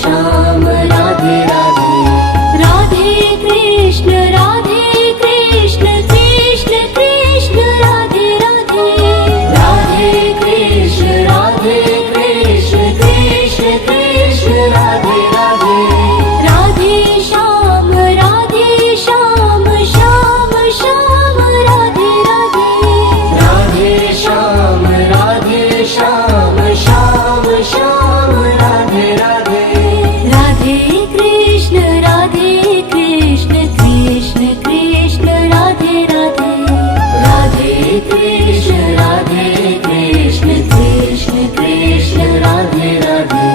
Shyam Radhe Radhe. Radhe Krishna Krishna Krishna Radhe Radhe. Radhe Krishna Krishna Krishna Radhe Radhe. Radhe Shyam Shyam Shyam Radhe Radhe. Radhe Shyam Shyam Shyam Radhe Radhe. Radhe Krishna Krishna Krishna Krishna Radhe Radhe. Radhe Krishna Krishna Krishna Krishna Radhe Radhe.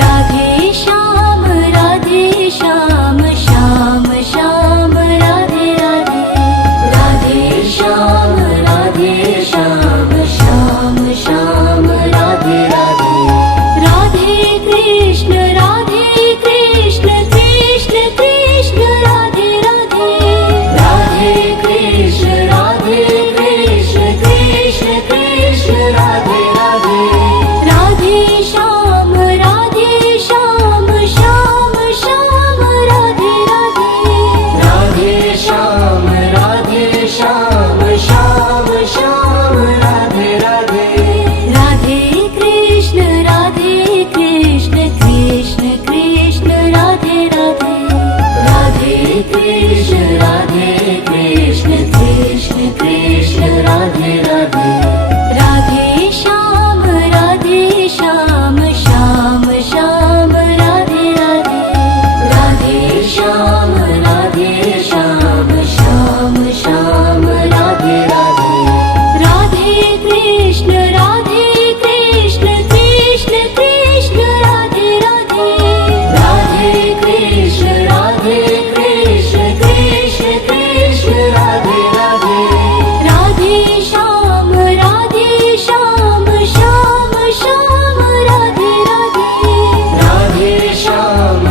Radhe Shyam Shyam Shyam Radhe Radhe. Radhe Shyam Shyam Shyam Radhe Radhe. Radhe Krishna Krishna Krishna Krishna Radhe Radhe. Radhe Krishna Krishna Krishna Krishna Radhe Radhe. Radhe Shyam Shyam Shyam Radhe Radhe. Radhe Shyam Shyam Shyam Radhe Radhe. Radhe Krishna Krishna Krishna Krishna Radhe Radhe. Radhe Krishna Krishna Krishna Krishna Radhe Radhe. Radhe Shyam Shyam Shyam Radhe Radhe. Radhe Shyam Shyam Shyam Radhe Radhe. Radhe Krishna Krishna Krishna Radhe Radhe. Radhe Krishna Krishna Krishna Krishna Radhe Radhe. Radhe Shyam Shyam Shyam Radhe Radhe. Radhe Shyam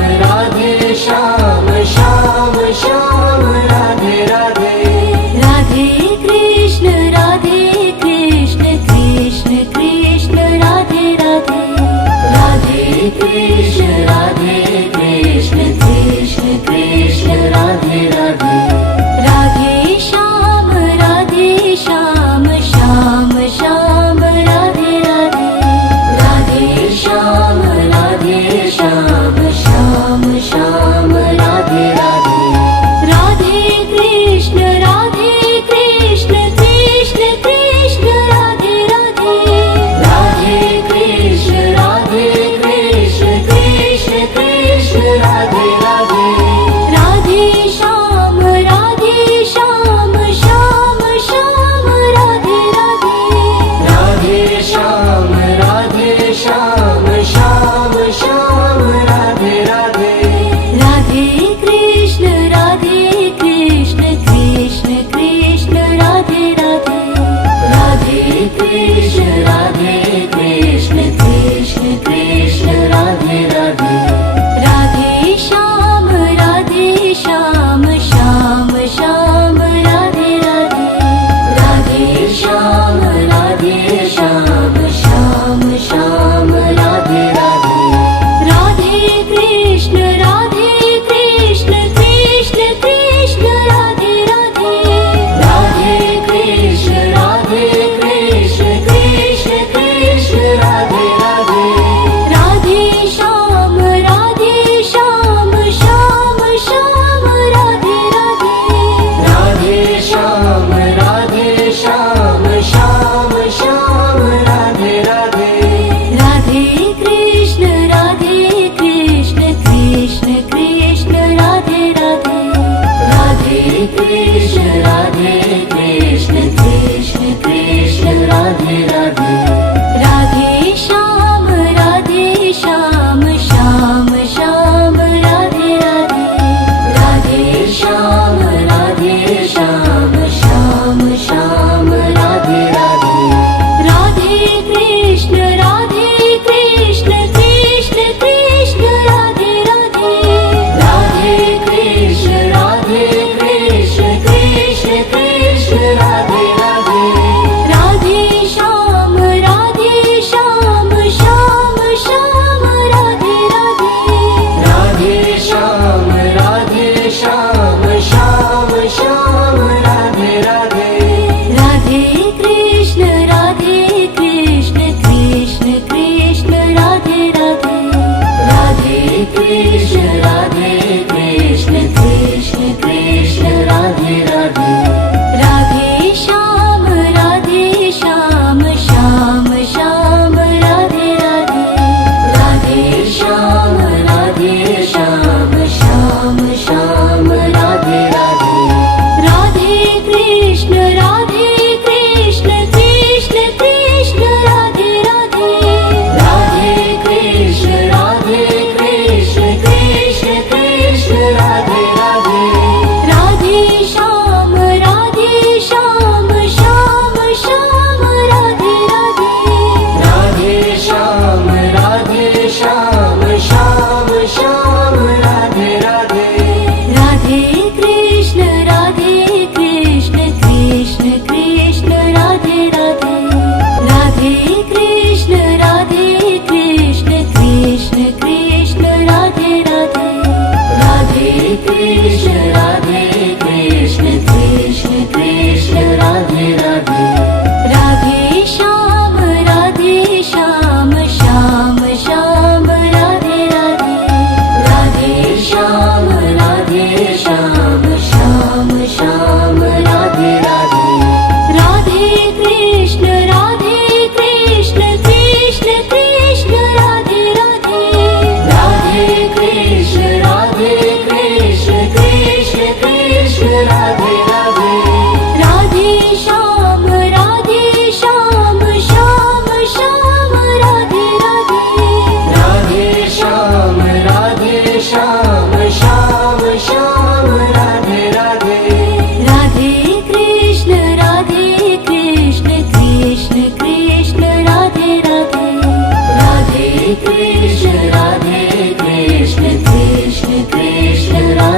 Shyam Shyam Radhe Radhe. Radhe Krishna Krishna Krishna Krishna Radhe Radhe. Radhe Krishna Krishna Krishna Krishna Radhe Radhe. Radhe Shyam Shyam Shyam Radhe Radhe. Radhe Shyam Shyam Shyam Radhe Radhe. Radhe Krishna Krishna Krishna Krishna Radhe Radhe. Radhe Krishna Krishna Krishna Krishna Radhe Radhe. Radhe Shyam Shyam Shyam Radhe Radhe. Radhe Shyam Shyam Shyam Radhe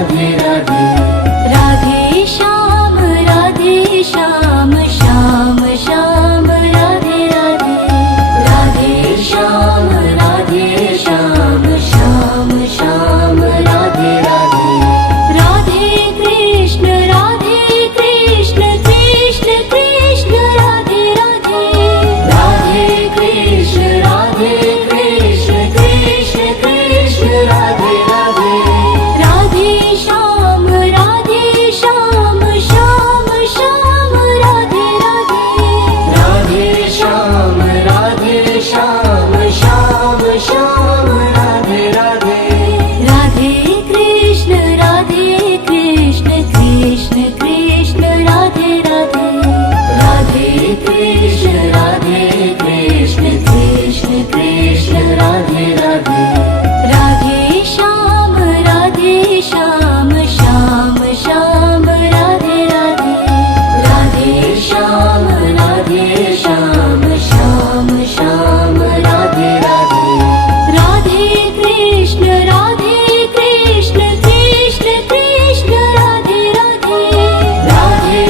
Radhe Radhe Radhe Shyam Shyam Shyam Radhe Radhe Radhe Shyam Shyam Shyam Radhe Radhe Radhe Krishna Krishna Krishna Radhe Radhe Radhe Krishna Krishna Krishna Radhe Radhe Radhe Shyam Shyam Shyam Radhe Radhe Radhe Shyam Shyam Shyam Radhe Radhe Radhe Krishna Krishna Krishna Radhe Radhe Radhe Krishna Krishna Krishna Radhe Radhe Radhe Shyam Shyam Shyam Radhe Radhe Radhe Shyam Shyam Shyam Radhe Radhe Radhe Krishna Krishna Krishna Radhe Radhe Radhe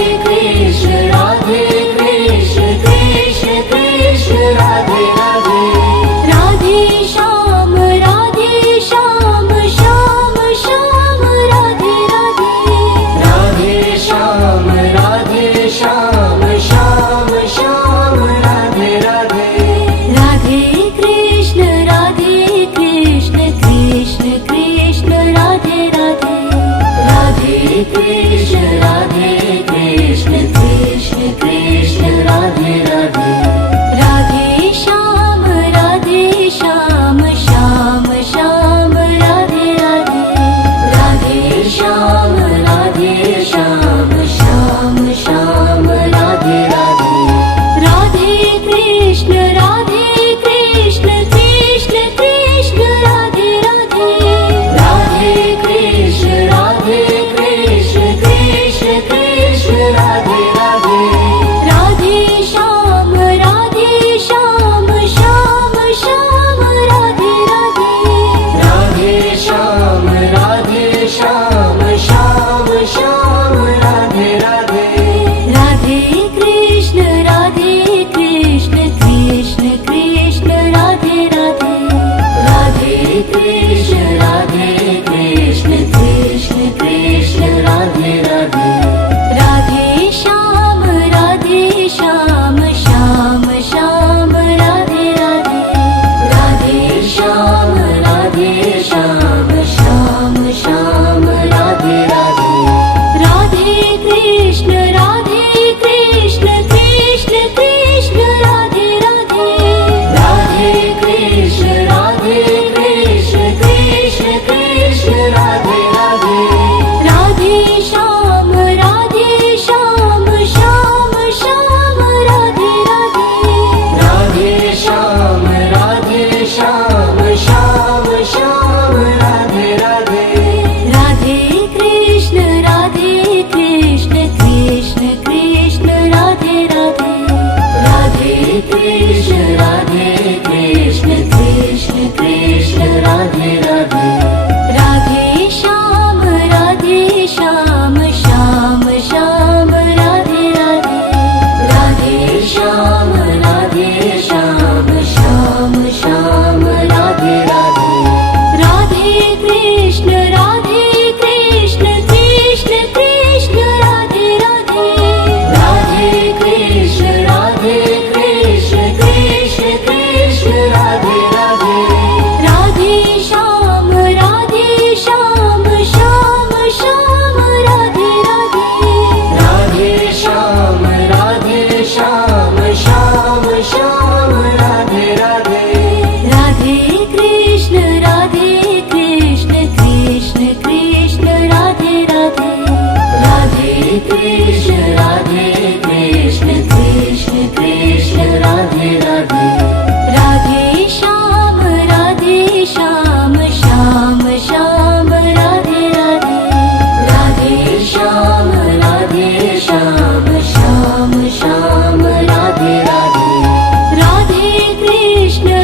Krishna Krishna Krishna Radhe Radhe Radhe Shyam Shyam Shyam Radhe Radhe Radhe Shyam Shyam Shyam Radhe Radhe Radhe Krishna Krishna Krishna Radhe Radhe Radhe Krishna Krishna Krishna Radhe Radhe Radhe Shyam Shyam Shyam Radhe Radhe Radhe Shyam Shyam Shyam Radhe Radhe Radhe Krishna Krishna Krishna Radhe Radhe Radhe Krishna Krishna Krishna Radhe Radhe Radhe Shyam Shyam Shyam Radhe Radhe Radhe Shyam Shyam Shyam Radhe Radhe Radhe Krishna Krishna Krishna Radhe Radhe Radhe Krishna Krishna Krishna Radhe Radhe Radhe Shyam Shyam Shyam Radhe Radhe Radhe Shyam Shyam Shyam Radhe Radhe Radhe Krishna Krishna Krishna Radhe Radhe Radhe Krishna Krishna Krishna Radhe Radhe Radhe Shyam Shyam Shyam Radhe Radhe Radhe Shyam Shyam Shyam Radhe Radhe Radhe Krishna Krishna Krishna Radhe Radhe Radhe Krishna Krishna Krishna Radhe Radhe Radhe Shyam Shyam Shyam Radhe Radhe Radhe Shyam Shyam Shyam Radhe Radhe Radhe Krishna Krishna Krishna Radhe Radhe Radhe Krishna Krishna Krishna Radhe Radhe Radhe Shyam Shyam Shyam Radhe Radhe Radhe Shyam Shyam Shyam Radhe Radhe Radhe Krishna Krishna Krishna Radhe Radhe Radhe Krishna Krishna Krishna Radhe Radhe Radhe Shyam Shyam Shyam Radhe Radhe Radhe Shyam Shyam Shyam Radhe Radhe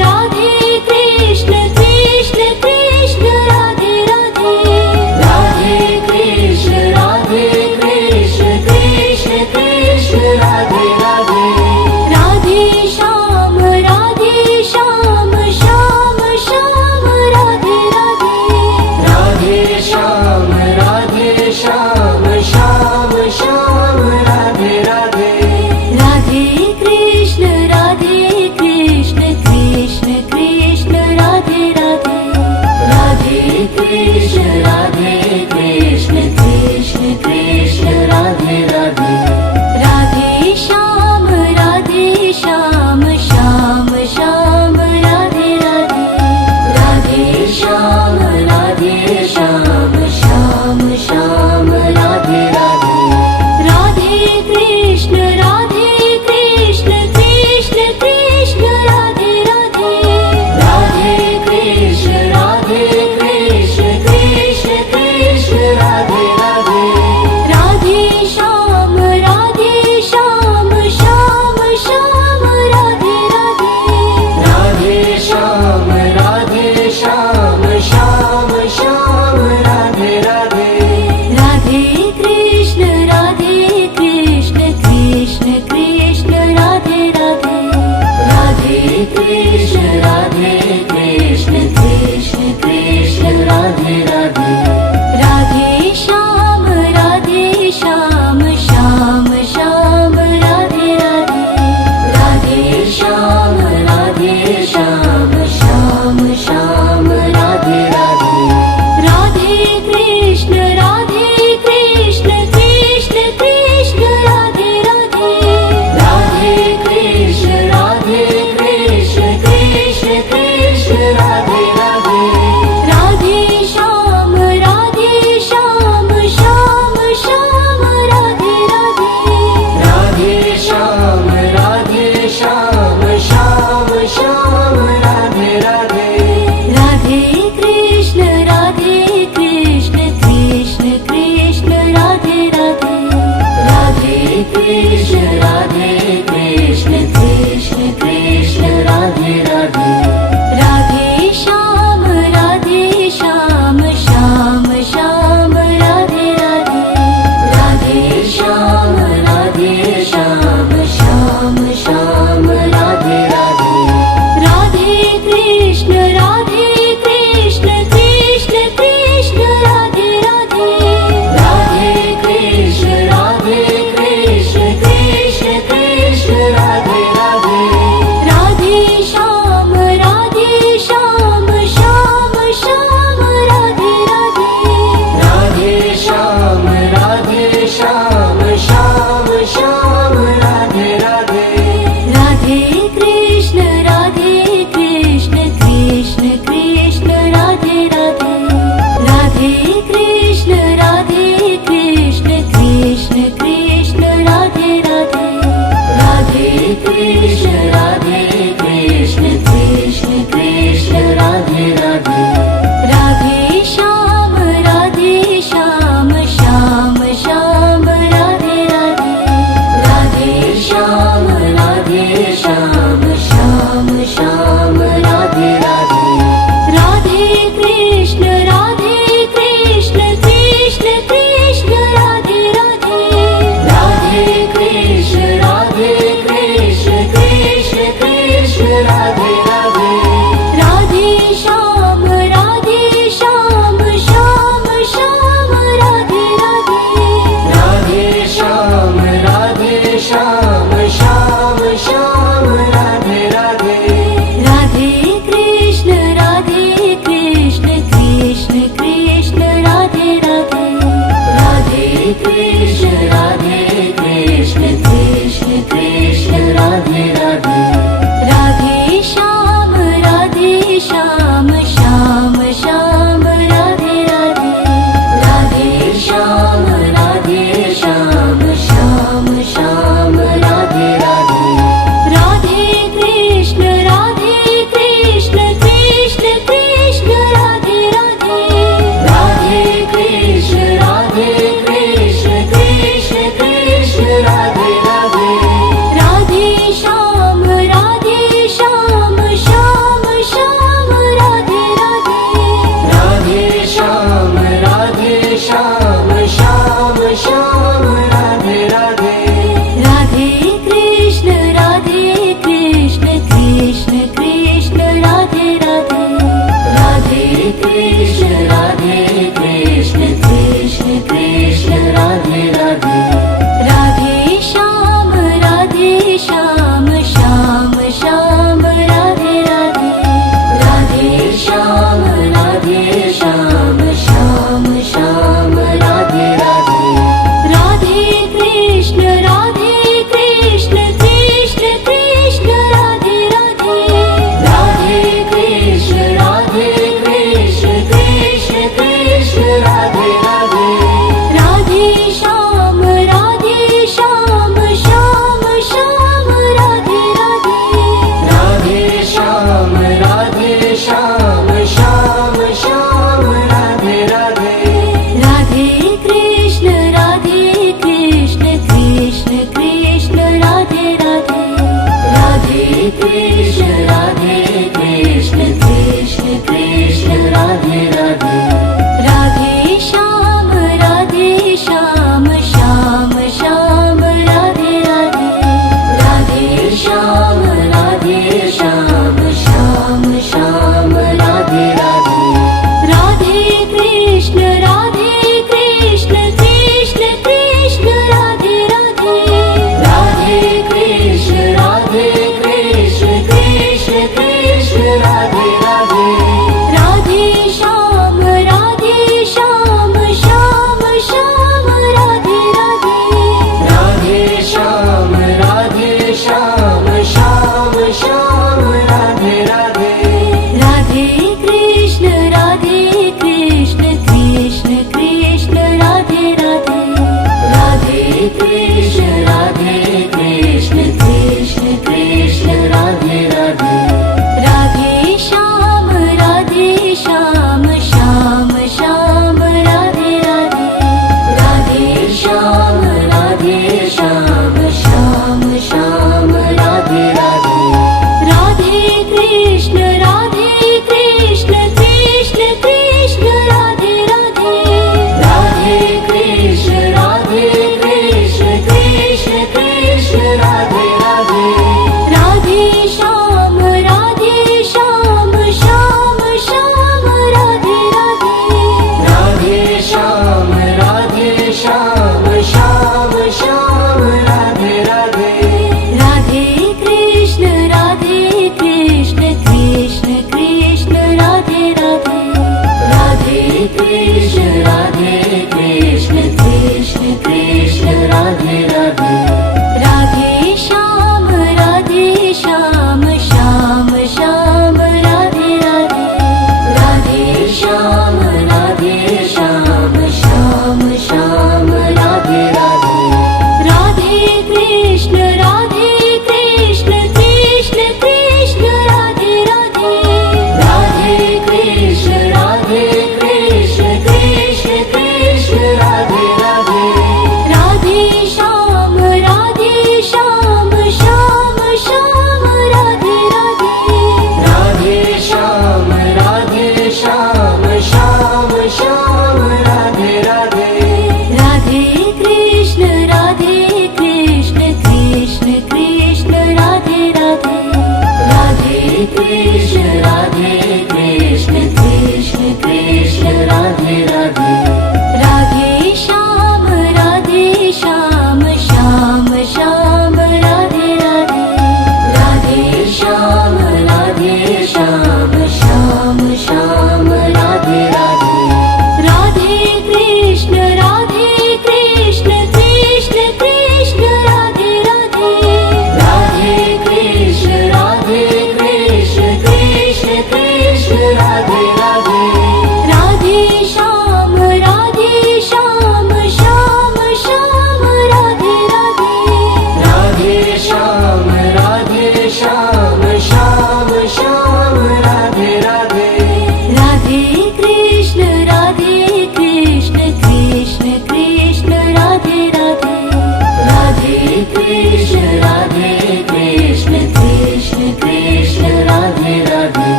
Radhe Krishna Krishna Krishna Radhe Radhe Radhe Krishna Krishna Krishna Radhe Radhe Radhe Krishna Krishna Krishna Radhe Radhe Radhe Shyam Shyam Shyam Radhe Radhe Radhe Shyam Shyam Shyam Radhe Radhe Radhe Krishna Krishna Krishna Radhe Radhe Radhe Krishna Krishna Krishna Radhe Radhe Radhe Shyam Shyam Shyam Radhe Radhe Radhe Shyam Shyam Shyam Radhe Radhe Radhe Krishna Krishna Krishna Radhe Radhe Radhe Krishna Krishna Krishna Radhe Radhe Radhe Shyam Shyam Shyam Radhe Radhe Radhe Shyam Shyam Shyam Radhe Radhe Radhe Krishna Krishna Krishna Radhe Radhe Radhe Krishna Krishna Krishna Radhe Radhe Radhe Shyam Shyam Shyam Radhe Radhe Radhe Shyam Shyam Shyam Radhe Radhe Radhe Krishna Krishna Krishna Radhe Radhe Radhe Krishna Krishna Krishna Radhe Radhe Radhe Shyam Shyam Shyam Radhe Radhe Radhe Shyam Shyam Shyam Radhe Radhe Radhe Krishna Krishna Krishna Radhe Radhe Radhe Krishna Krishna Krishna Radhe Radhe Radhe Shyam Shyam Shyam Radhe Radhe Radhe Shyam Shyam Shyam Radhe Radhe Radhe Krishna Krishna Krishna Radhe Radhe Radhe Krishna Krishna Krishna Radhe Radhe Radhe Shyam Shyam Shyam Radhe Radhe Radhe Shyam Shyam Shyam Radhe Radhe Radhe Krishna Krishna Krishna Radhe Radhe Radhe Krishna Krishna Krishna Radhe Radhe Radhe Shyam Shyam Shyam Radhe Radhe Radhe Shyam Shyam Shyam Radhe Radhe Radhe Krishna Krishna Krishna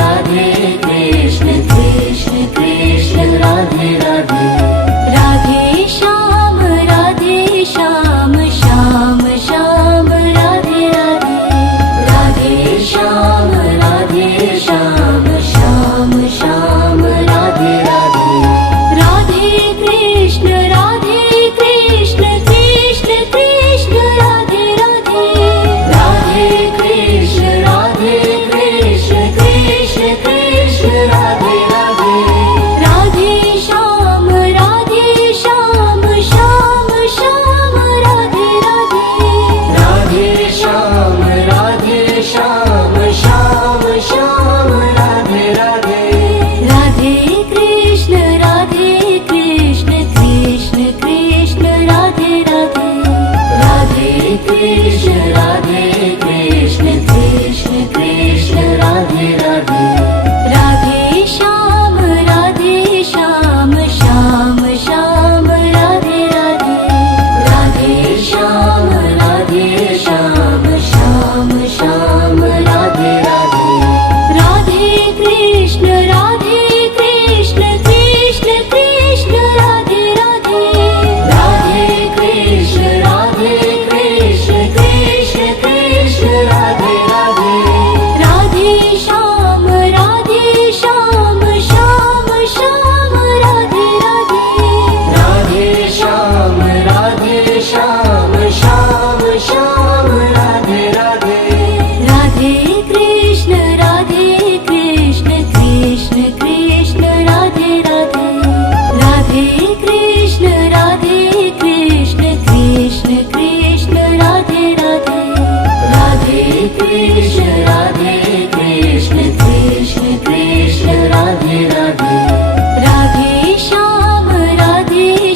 Radhe Krishna Krishna Krishna Radhe Radhe Radhe Shyam Shyam Shyam Radhe Radhe Radhe Shyam Shyam Shyam Radhe Radhe Radhe Krishna Krishna Krishna Krishna Radhe Radhe Radhe Krishna Krishna Krishna Krishna Radhe Radhe Radhe Shyam Shyam Shyam Radhe Radhe Radhe Shyam Shyam Shyam Radhe Radhe Radhe Krishna Krishna Krishna Krishna Radhe Radhe Radhe Krishna Krishna Krishna Krishna Radhe Radhe Radhe Shyam Shyam Shyam Radhe Radhe Radhe Shyam Shyam Shyam Radhe Radhe Radhe Krishna Krishna Krishna Krishna Radhe Radhe Radhe Krishna Krishna Krishna Krishna Radhe Radhe Radhe Shyam Shyam Shyam Radhe Radhe Radhe Shyam Shyam Shyam Radhe Radhe Radhe Krishna Krishna Krishna Krishna Radhe Radhe Radhe Krishna Krishna Krishna Krishna Radhe Radhe Radhe Krishna Krishna Krishna Krishna Radhe Radhe Radhe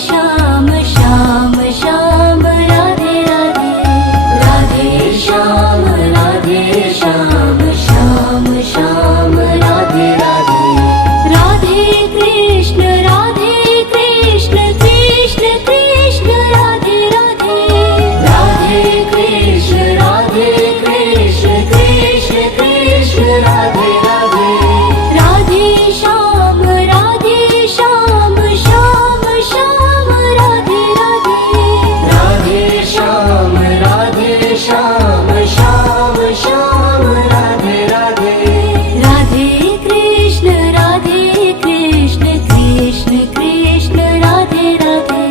Shyam Shyam Shyam Radhe Radhe Radhe Shyam Shyam Shyam Radhe Radhe Radhe Krishna Krishna Krishna Krishna Radhe Radhe Radhe Krishna Krishna Krishna Krishna Radhe Radhe Radhe Shyam Shyam Shyam Radhe Radhe Radhe Shyam Shyam Shyam Radhe Radhe Radhe Krishna Krishna Krishna Krishna Radhe Radhe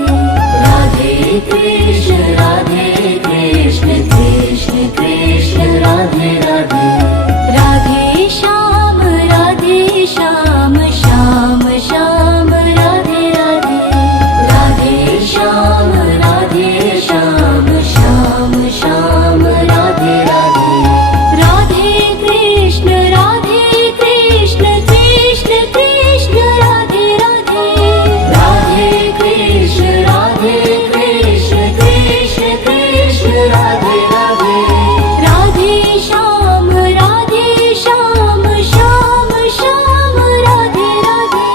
Radhe Krishna Krishna Krishna Krishna Radhe Radhe Radhe Shyam Shyam Shyam Radhe Radhe Radhe Shyam Shyam Shyam Radhe Radhe Radhe Krishna Krishna Krishna Krishna Radhe Radhe Radhe Krishna Krishna Krishna Krishna Radhe Radhe Radhe Shyam Shyam Shyam Radhe Radhe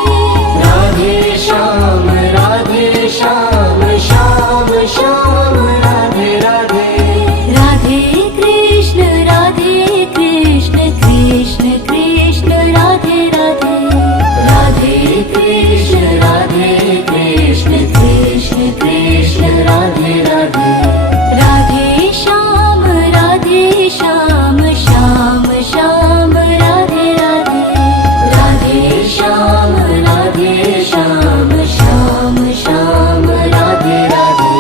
Radhe Shyam Shyam Shyam Radhe Radhe Radhe Krishna Krishna Krishna Krishna Radhe Radhe Radhe Krishna Krishna Krishna Krishna Radhe Radhe Radhe Shyam Shyam Radhe Radhe Radhe Shyam Shyam Radhe Radhe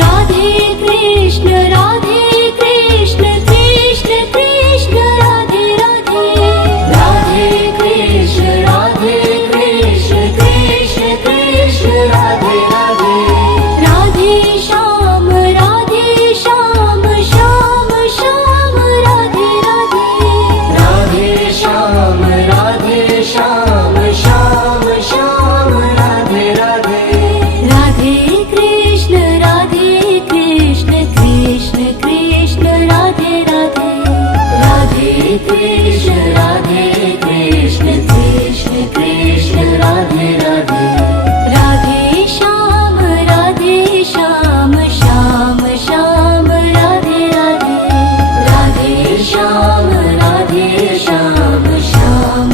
Radhe Krishna Krishna Krishna Krishna Radhe Radhe Radhe Krishna Krishna Krishna Krishna Radhe Radhe Radhe Shyam Shyam Radhe Radhe Radhe Shyam Shyam Radhe Radhe Radhe Krishna Krishna Krishna Krishna Radhe Radhe Radhe Krishna Krishna Krishna Krishna Radhe Radhe Radhe Shyam Shyam Radhe Radhe Radhe Shyam Shyam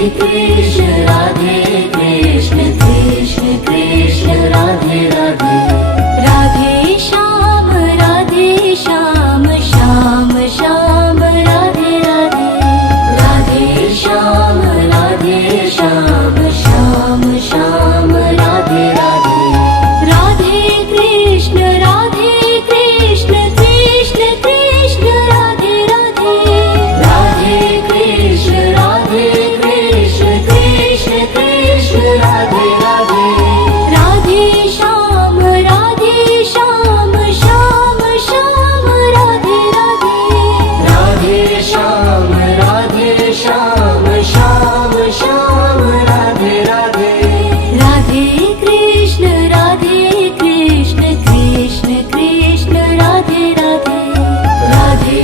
Krishna Krishna Krishna Radhe Radhe Radhe Shyam Shyam Shyam Radhe Radhe Radhe Shyam Shyam Shyam Radhe Radhe Radhe Krishna Krishna Krishna Radhe Radhe Radhe Krishna Krishna Krishna Radhe Radhe Radhe Shyam Shyam Shyam Radhe Radhe Radhe Shyam Shyam Shyam Radhe Radhe Radhe Krishna Krishna Krishna Radhe Radhe Radhe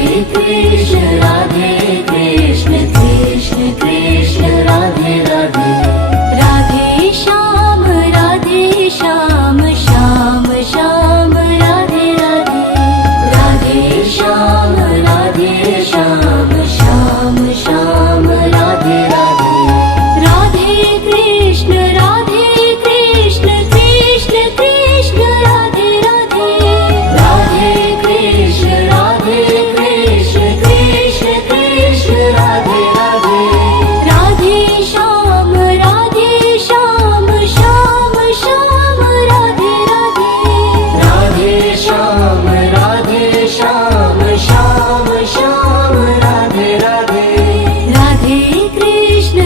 Krishna Krishna Krishna Radhe Radhe Radhe Shyam Shyam Shyam Radhe Radhe Radhe Shyam Shyam Shyam Radhe Radhe Radhe Krishna Krishna Krishna Radhe Radhe Radhe Krishna Krishna Krishna Radhe Radhe Radhe Shyam Shyam Shyam Radhe Radhe Radhe Shyam Shyam Shyam Radhe Radhe Radhe Krishna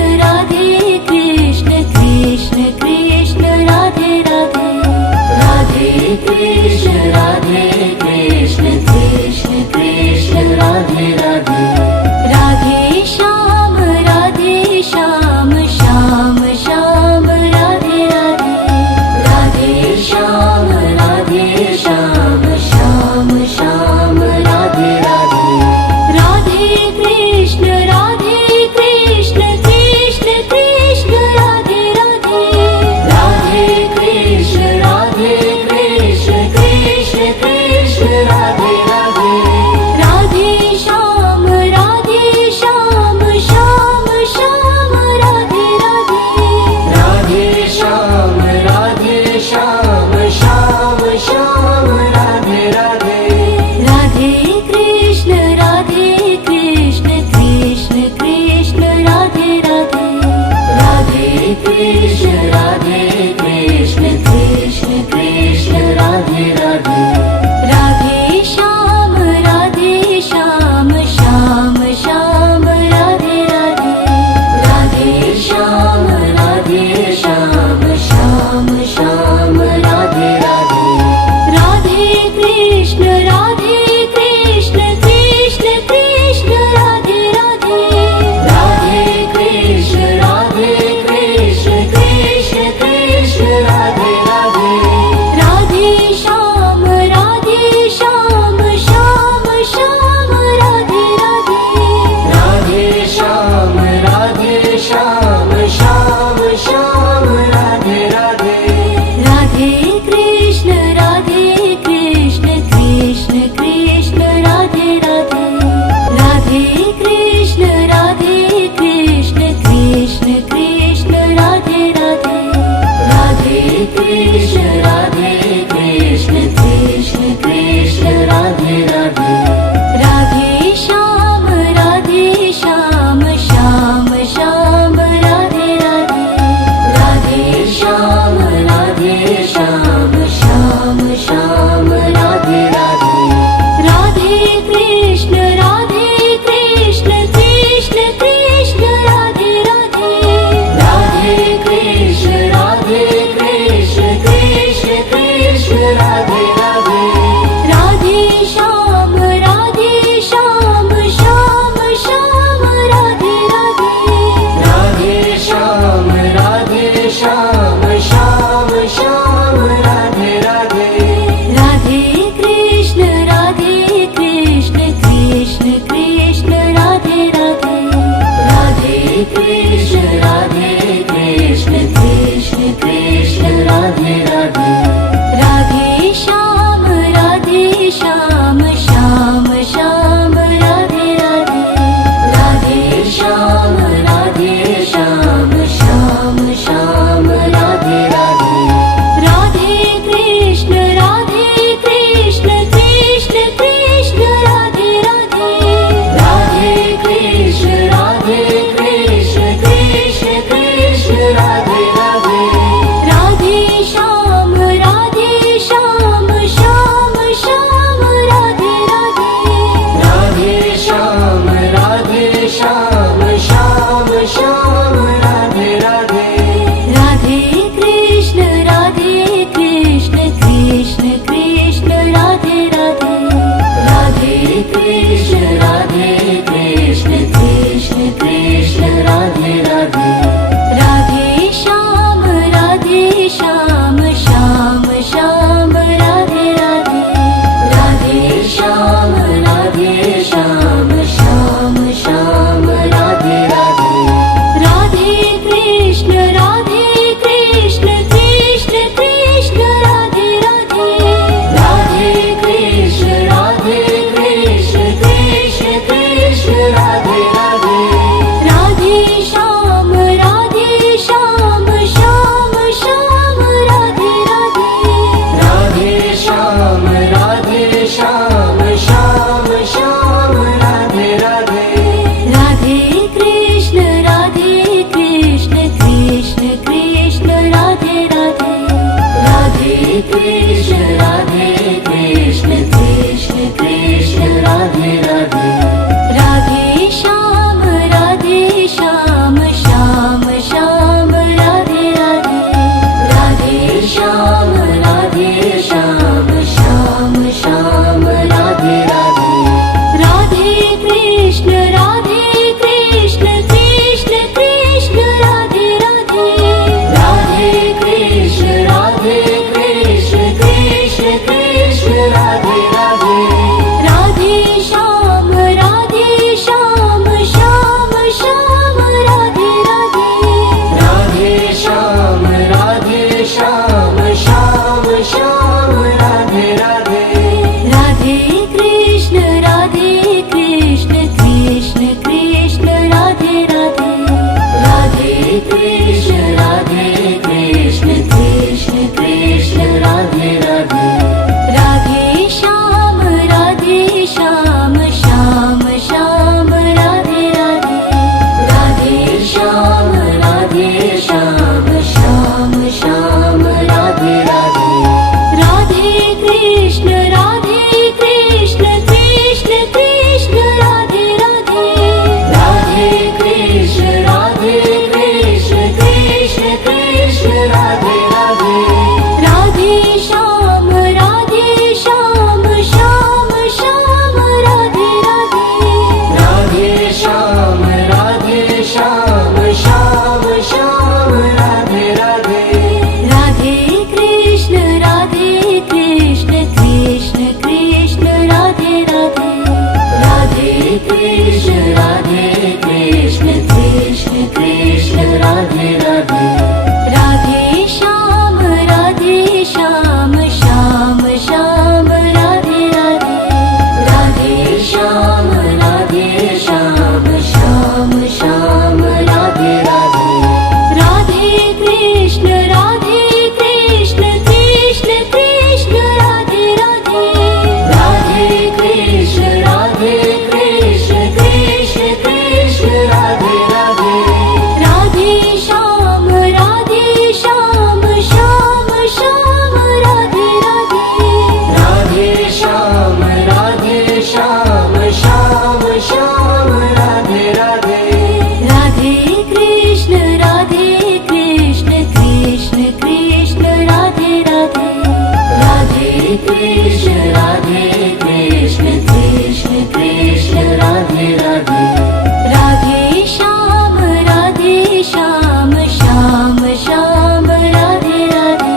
Shyam Shyam Shyam Radhe Radhe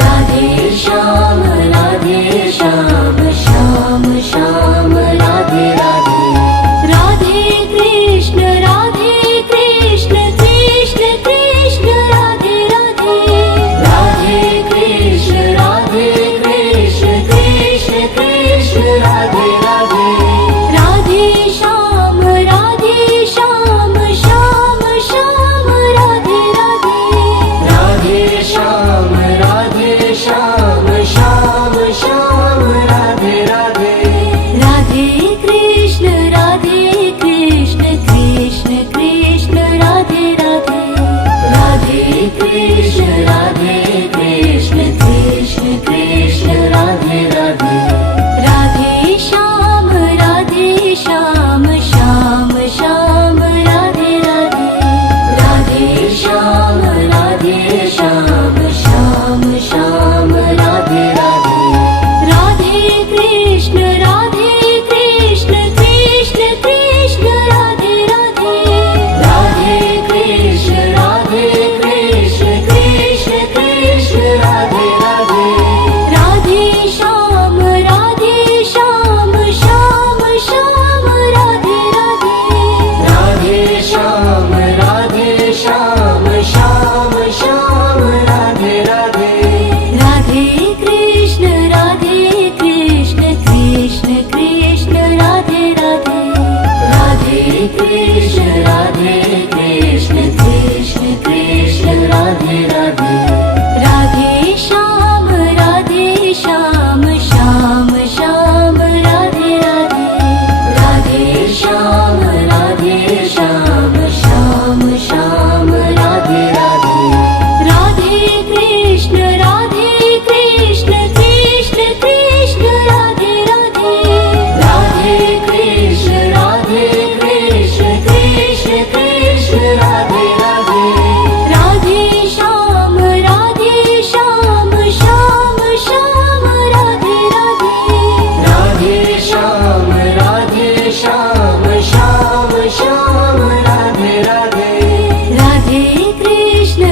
Radhe Shyam Shyam Shyam Radhe Radhe Radhe Krishna Krishna Krishna Radhe Radhe Radhe Krishna Krishna Krishna Radhe Radhe Radhe Shyam Shyam Shyam Radhe Radhe Radhe Shyam Shyam Shyam Radhe Radhe Radhe Krishna Krishna Krishna Krishna Radhe Radhe Radhe Krishna Krishna Krishna Radhe Radhe Radhe Shyam Shyam Shyam Radhe Radhe Radhe Shyam Shyam Shyam Radhe Radhe Radhe Krishna Krishna Krishna Radhe Radhe Radhe Krishna Krishna Krishna Radhe Radhe Radhe Shyam Shyam Shyam Radhe Radhe Radhe Shyam Shyam Shyam Radhe Radhe Radhe Krishna Krishna Krishna Radhe Radhe Radhe Krishna Krishna Krishna Radhe Radhe Radhe Shyam Shyam Shyam Radhe Radhe Radhe Shyam Shyam Shyam Radhe Radhe Radhe Krishna Krishna Krishna Radhe Radhe Radhe Krishna Krishna Krishna Radhe Radhe Radhe Shyam Shyam Shyam Radhe Radhe Radhe Shyam Shyam Shyam Radhe Radhe Radhe Krishna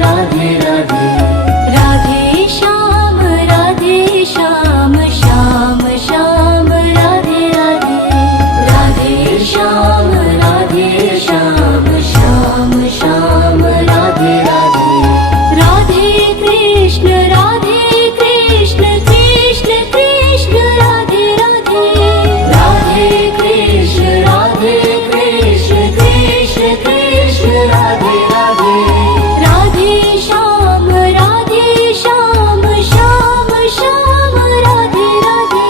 Radhe Radhe Radhe Shyam Shyam Shyam Radhe Radhe Radhe Shyam Shyam Shyam Radhe Radhe Radhe Krishna Krishna Krishna Krishna Radhe Radhe Radhe Krishna Krishna Krishna Krishna Radhe Radhe Radhe Shyam Shyam Shyam Radhe Radhe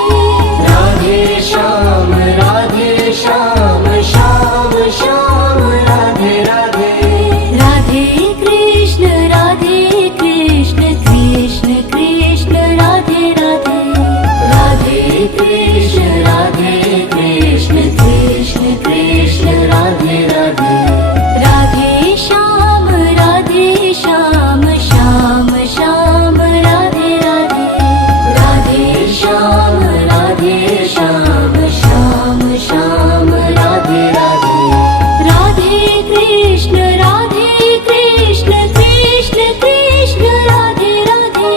Radhe Shyam Shyam Shyam Radhe Radhe Radhe Krishna Krishna Krishna Krishna Radhe Radhe Radhe Krishna Krishna Krishna Krishna Radhe Radhe Radhe Shyam Shyam Shyam Radhe Radhe Radhe Shyam Shyam Shyam Radhe Radhe Radhe Krishna Krishna Krishna Krishna Radhe Radhe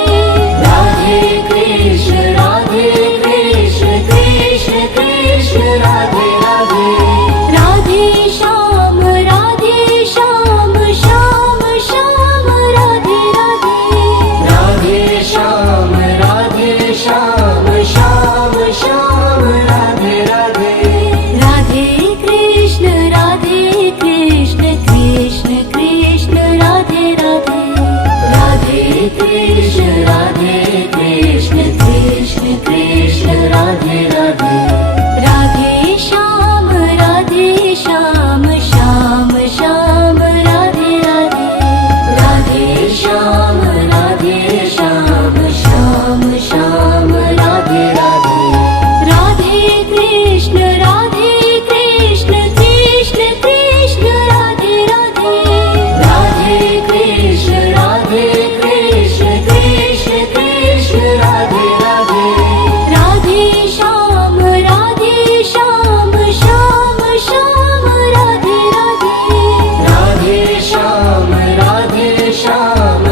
Radhe Krishna Krishna Krishna Krishna Radhe Radhe Radhe Shyam Shyam Shyam Radhe Radhe Radhe Shyam Shyam Shyam Radhe Radhe Radhe Krishna Krishna Krishna Radhe Radhe Radhe Krishna Krishna Krishna Radhe Radhe Radhe Shyam Shyam Shyam Radhe Radhe Radhe Shyam Shyam Shyam Radhe Radhe Radhe Krishna Krishna Krishna Radhe Radhe Radhe Krishna Krishna Krishna Radhe Radhe Radhe Shyam Shyam Radhe Radhe Radhe Shyam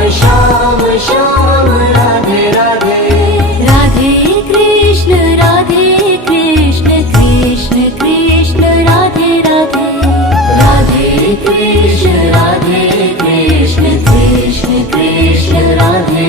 Shyam Radhe Radhe Radhe Krishna Krishna Krishna Radhe Radhe Radhe Krishna Krishna Krishna Radhe